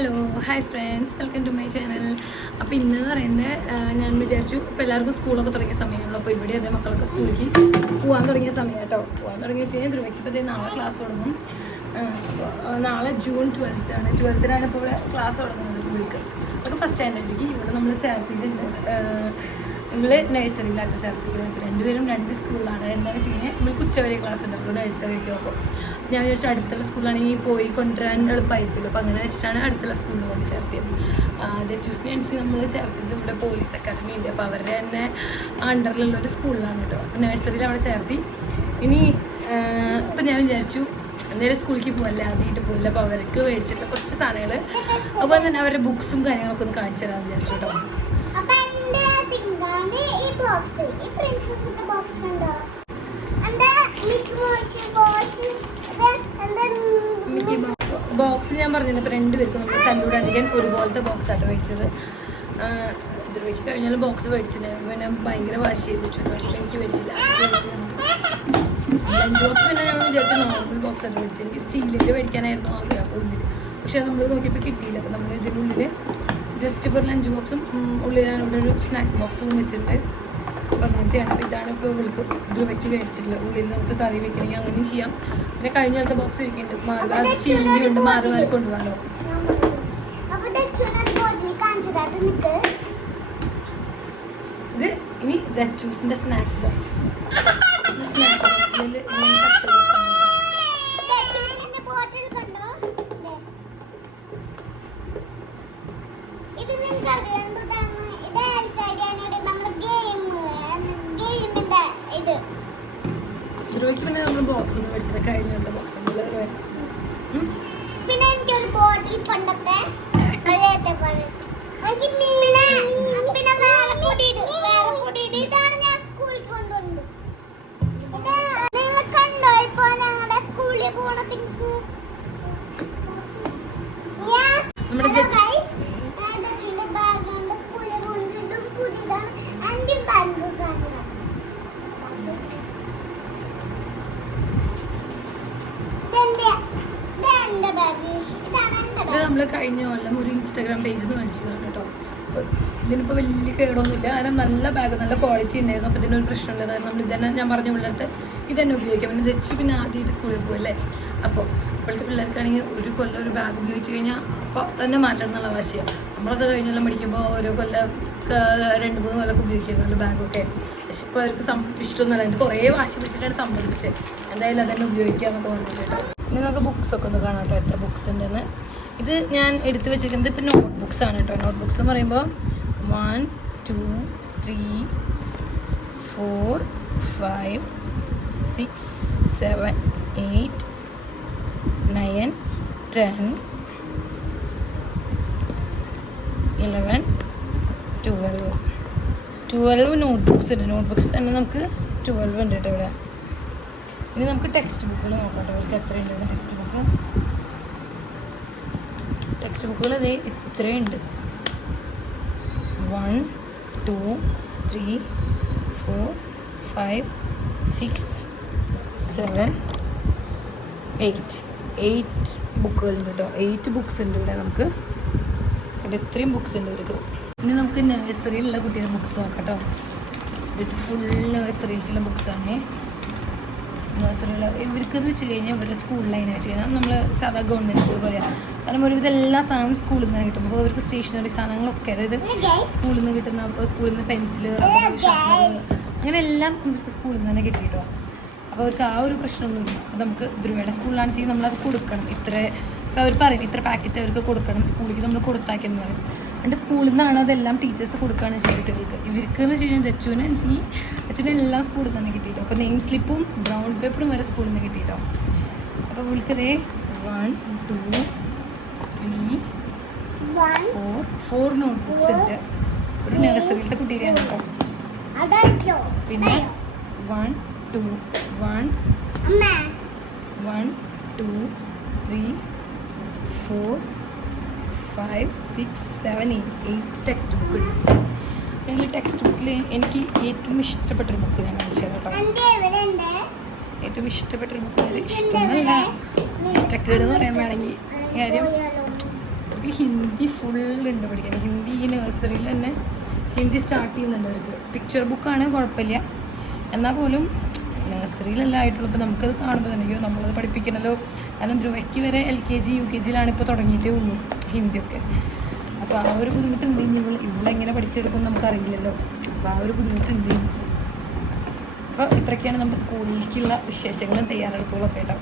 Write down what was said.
Hello hi friends welcome to my channel അപ്പോൾ ഇന്ന് പറയുന്നത് ഞാൻ വിചാരിച്ചു ഇപ്പോൾ എല്ലാവർക്കും സ്കൂളൊക്കെ തുടങ്ങിയ സമയമാണല്ലോ. അപ്പോൾ ഇവിടെ അതേ മക്കളൊക്കെ സ്കൂളിലേക്ക് പോകാൻ തുടങ്ങിയ സമയം കേട്ടോ. പോകാൻ തുടങ്ങിയ വെച്ച് കഴിഞ്ഞാൽ ധ്രുവയ്ക്ക് ഇപ്പോൾ നാളെ ക്ലാസ് തുടങ്ങും. നാളെ ജൂൺ ട്വൽത്ത് ആണ്. ട്വൽത്തിനാണ് ഇപ്പോൾ ഇവിടെ ക്ലാസ് തുടങ്ങുന്നത് സ്കൂളിലേക്ക്. അതൊക്കെ ഫസ്റ്റ് സ്റ്റാൻഡേർഡിലേക്ക് ഇവിടെ നമ്മൾ ചേർത്തിയിട്ടുണ്ട് നമ്മൾ നഴ്സറിയിലാണ് ചേർത്തിരിക്കുന്നത്. ഇപ്പോൾ രണ്ടുപേരും രണ്ട് സ്കൂളിലാണ് എന്താണെന്ന് വെച്ച് കഴിഞ്ഞാൽ നമ്മൾക്ക് ഉച്ചവരെ ക്ലാസ് ഉണ്ടാവുള്ളൂ നഴ്സറിയൊക്കെ അപ്പോൾ ഞാൻ വിചാരിച്ചു അടുത്തുള്ള സ്കൂളാണെങ്കിൽ പോയി കൊണ്ടുവരാൻ എളുപ്പമായിരിക്കുമല്ലോ അപ്പോൾ അങ്ങനെ വെച്ചിട്ടാണ് അടുത്തുള്ള സ്കൂളിൽ കൊണ്ട് ചേർത്തിയത്. അത് ചൂസിനെ വെച്ചാൽ നമ്മൾ ചേർത്തത് ഇവിടെ പോലീസ് അക്കാദമി ഉണ്ട്. അപ്പോൾ അവരുടെ തന്നെ അണ്ടറിലുള്ള ഒരു സ്കൂളിലാണ് കേട്ടോ. അപ്പോൾ നഴ്സറിയിൽ അവിടെ ചേർത്തി. ഇനി ഇപ്പം ഞാൻ വിചാരിച്ചു എന്തായാലും സ്കൂളിലേക്ക് പോകല്ലേ ആദ്യമായിട്ട് പോകില്ല അപ്പോൾ അവർക്ക് മേടിച്ചിട്ടുള്ള കുറച്ച് സാധനങ്ങൾ അപ്പോൾ തന്നെ അവരുടെ ബുക്സും കാര്യങ്ങളൊക്കെ ഒന്ന് കാണിച്ചു തരാമെന്ന് വിചാരിച്ചു കേട്ടോ. ബോക്സ് ഈ പ്രിൻസസിന്റെ ബോക്സ് ഉണ്ടോ എന്റെ മിക്കി മോച്ച് ബോക്സ് എന്താ ബോക്സ് ഞാൻ പറഞ്ഞില്ല ഫ്രണ്ട് പേർക്ക് നമ്മൾ തല്ലൂടാണ്ടിരിക്കാൻ ഒരുപോലത്തെ ബോക്സ് ആട്ടോ മേടിച്ചത്. ധ്രുവയ്ക്ക് കഴിഞ്ഞാൽ ബോക്സ് മേടിച്ചിട്ടുണ്ടായിരുന്നു പിന്നെ ഭയങ്കര വാശി ചെയ്ത് വെച്ചു പക്ഷേ എനിക്ക് മേടിച്ചില്ല. ലഞ്ച് ബോക്സ് തന്നെ ഞാൻ വിചാരിച്ചു നോർമൽ ബോക്സ് ആണ് മേടിച്ചത്. എനിക്ക് സ്റ്റീലിന്റെ മേടിക്കാനായിരുന്നു ആഗ്രഹം ഉള്ളിൽ പക്ഷേ നമ്മൾ നോക്കിയപ്പോൾ കിട്ടിയില്ല. അപ്പോൾ നമ്മൾ ഇതിനുള്ളിൽ ജസ്റ്റ് ഇപ്പോൾ ലഞ്ച് ബോക്സും ഉള്ളിൽ ഞാനിവിടെ ഒരു സ്നാക്ക് ബോക്സും വെച്ചിട്ടുണ്ട്. അങ്ങനത്തെയാണ്. അപ്പോൾ ഇതാണ് ഇപ്പോൾ ഇവൾക്ക് ധ്രുവയ്ക്ക് മേടിച്ചിട്ടുള്ളത് ഉള്ളിൽ നമുക്ക് കറി വെക്കണമെങ്കിൽ അങ്ങനെയും ചെയ്യാം. പിന്നെ കഴിഞ്ഞ കാലത്തെ ബോക്സ് ഇരിക്കുന്നുണ്ട്. മാറി അത് സ്റ്റീലിന്റെ ഉണ്ട് മാറി മാറി കൊണ്ടുപോകാമല്ലോ ഇത് ഇനി ദച്ചൂസിന്റെ സ്നാക്ക് ബോക്സ് സ്നാക്ക് ബോക്സിൽ ഇത് നിനക്കറിയാം. എന്തുട്ടാണ് പിന്നെ നമ്മൾ ബോക്സ് ഒന്നും മേടിച്ചില്ല കഴിഞ്ഞ കാലത്തെ ബോക്സ് ഉണ്ടല്ലോ പിന്നെ എനിക്കൊരു ബോട്ടിൽ പണ്ടത്തെ ഇത് നമ്മൾ കഴിഞ്ഞ കൊല്ലം ഒരു ഇൻസ്റ്റാഗ്രാം പേജിൽ നിന്ന് മേടിച്ചതാണ് കേട്ടോ. ഇതിനിപ്പോൾ വലിയ കേടൊന്നുമില്ല. അതിന് നല്ല ബാഗ് നല്ല ക്വാളിറ്റി ഉണ്ടായിരുന്നു. അപ്പോൾ ഇതിനൊരു പ്രശ്നമില്ല അതായത് നമ്മൾ ഇതന്നെ ഞാൻ പറഞ്ഞ പിള്ളേർക്ക് ഇതന്നെ ഉപയോഗിക്കാം. പിന്നെ ധരിച്ച് പിന്നെ ആദ്യമായിട്ട് സ്കൂളിൽ പോകുമല്ലേ അപ്പോൾ ഇപ്പോഴത്തെ പിള്ളേർക്കാണെങ്കിൽ ഒരു കൊല്ലം ഒരു ബാഗ് ഉപയോഗിച്ച് കഴിഞ്ഞാൽ അപ്പോൾ തന്നെ മാറ്റണം എന്നുള്ള ആവശ്യം. നമ്മളൊക്കെ കഴിഞ്ഞെല്ലാം പഠിക്കുമ്പോൾ ഓരോ കൊല്ലം രണ്ട് മൂന്ന് കൊല്ലമൊക്കെ നല്ല ബാഗൊക്കെ പക്ഷെ ഇപ്പോൾ അവർക്ക് സം ഇഷ്ടമൊന്നുമല്ല. അതിന് കുറേ വാശി പിടിച്ചിട്ടാണ് സംഭവിച്ചത് എന്തായാലും അതന്നെ ഉപയോഗിക്കുക എന്നൊക്കെ പറഞ്ഞിട്ട് നമുക്ക് ബുക്സ് ഒക്കെ ഒന്ന് കാണാം കേട്ടോ എത്ര ബുക്സ് ഉണ്ടെന്ന്. ഇത് ഞാൻ എടുത്തു വെച്ചിരിക്കുന്നത് ഇപ്പം നോട്ട് ബുക്സ് ആണ് കേട്ടോ നോട്ട് ബുക്സ് എന്ന് പറയുമ്പോൾ one two three four five six seven eight nine ten eleven twelve twelve note books ഉണ്ട്. നോട്ട് ബുക്സ് തന്നെ നമുക്ക് ട്വൽവ് ഉണ്ട് കേട്ടോ ഇവിടെ. ഇനി നമുക്ക് ടെക്സ്റ്റ് ബുക്കുകൾ നോക്കാം അവർക്ക് ഇവർക്ക് എത്രയുണ്ട് ടെക്സ്റ്റ് ബുക്ക് ടെക്സ്റ്റ് ബുക്കുകൾ അതേ ഇത്രയുണ്ട്. One two three four five six seven eight eight ബുക്കുകളുണ്ട് കേട്ടോ. എയ്റ്റ് ബുക്സ് ഉണ്ട് ഇവിടെ നമുക്ക്. ഇവിടെ ഇത്രയും ബുക്സ് ഉണ്ട് ഇവർക്ക്. ഇനി നമുക്ക് നഴ്സറിയിലുള്ള കുട്ടികളുടെ ബുക്സ് നോക്കാം കേട്ടോ. ഇത് ഫുൾ നഴ്സറിയിലുള്ള ബുക്സാണ് നഴ്സറിയിൽ ഇവർക്ക് എന്ന് വെച്ച് കഴിഞ്ഞാൽ ഇവരുടെ സ്കൂളിൽ അതിനെ വെച്ച് കഴിഞ്ഞാൽ നമ്മൾ സാധാ ഗവൺമെന്റ് സ്കൂൾ പോലെയാണ് കാരണം ഒരുവിധ എല്ലാ സാധനവും സ്കൂളിൽ നിന്ന് കിട്ടും. അപ്പോൾ അവർക്ക് സ്റ്റേഷനറി സാധനങ്ങളൊക്കെ അതായത് സ്കൂളിൽ നിന്ന് കിട്ടുന്ന അപ്പോൾ സ്കൂളിൽ നിന്ന് പെൻസിൽ അങ്ങനെ എല്ലാം ഇവർക്ക് സ്കൂളിൽ നിന്ന് തന്നെ കിട്ടി കേട്ടോ അപ്പോൾ അവർക്ക് ആ ഒരു പ്രശ്നമൊന്നുമില്ല അപ്പോൾ നമുക്ക് ധ്രുവയുടെ സ്കൂളിലാണ് ചെയ്യുന്നത് നമ്മളത് കൊടുക്കണം. ഇത്ര അവർ പറയും ഇത്ര പാക്കറ്റ് അവർക്ക് കൊടുക്കണം. സ്കൂളിലേക്ക് നമ്മൾ കൊടുത്താക്കിയെന്ന് പറയും. എന്നിട്ട് സ്കൂളിൽ നിന്നാണ് അതെല്ലാം ടീച്ചേഴ്സ് കൊടുക്കുകയാണ് ചെയ്തിട്ട് ഇവർക്ക് ഇവർക്ക് എന്ന് വെച്ച് കഴിഞ്ഞാൽ ജച്ചുവിന് അച്ഛൻ അച്ഛനും എല്ലാം സ്കൂളിൽ നിന്ന് കിട്ടിയിട്ടോ. അപ്പോൾ നെയിം സ്ലിപ്പും ബ്രൗൺ പേപ്പറും വരെ സ്കൂളിൽ നിന്ന് കിട്ടിയിട്ടോ. അപ്പോൾ വിളിക്കതേ one two three four four note books ഉണ്ട്. ഒരു നഴ്സറിയിലത്തെ കുട്ടിയാണ് കേട്ടോ. പിന്നെ one two one one two three four five six seven eight eight text book ഉണ്ട് അതിൽ ടെക്സ്റ്റ് ബുക്കിൽ എനിക്ക് ഏറ്റവും ഇഷ്ടപ്പെട്ടൊരു ബുക്ക് ഞാൻ കാണിച്ചു കേട്ടോ. ഏറ്റവും ഇഷ്ടപ്പെട്ടൊരു ബുക്ക് ഇഷ്ടമല്ല. ഇഷ്ടക്കേട് എന്ന് പറയാൻ വേണമെങ്കിൽ കാര്യം ഹിന്ദി ഹിന്ദി ഫുള്ളുണ്ട് പഠിക്കാൻ. ഹിന്ദി ഈ നഴ്സറിയിൽ തന്നെ ഹിന്ദി സ്റ്റാർട്ട് ചെയ്യുന്നുണ്ട് അവർക്ക്. പിക്ചർ ബുക്കാണ് കുഴപ്പമില്ല. എന്നാൽ പോലും നഴ്സറിയിലല്ല ആയിട്ടുള്ളൂ ഇപ്പോൾ നമുക്കത് കാണുമ്പോൾ തന്നെ അയ്യോ നമ്മളത് പഠിപ്പിക്കണമല്ലോ കാരണം ധ്രുവയ്ക്ക് വരെ L K G U K ജിയിലാണ് ഇപ്പോൾ തുടങ്ങിയിട്ടേ ഉള്ളൂ. ഹിന്ദിയൊക്കെ. അപ്പോൾ ആ ഒരു ബുദ്ധിമുട്ടുണ്ട് ഇനി ഇവൾ ഇവളെങ്ങനെ പഠിച്ചെടുക്കും നമുക്കറിയില്ലല്ലോ. അപ്പോൾ ആ ഒരു ബുദ്ധിമുട്ടുണ്ട് അപ്പോൾ ഇത്രയൊക്കെയാണ് നമ്മുടെ സ്കൂളിലേക്കുള്ള വിശേഷങ്ങളും തയ്യാറെടുപ്പുകളൊക്കെ കേട്ടോ.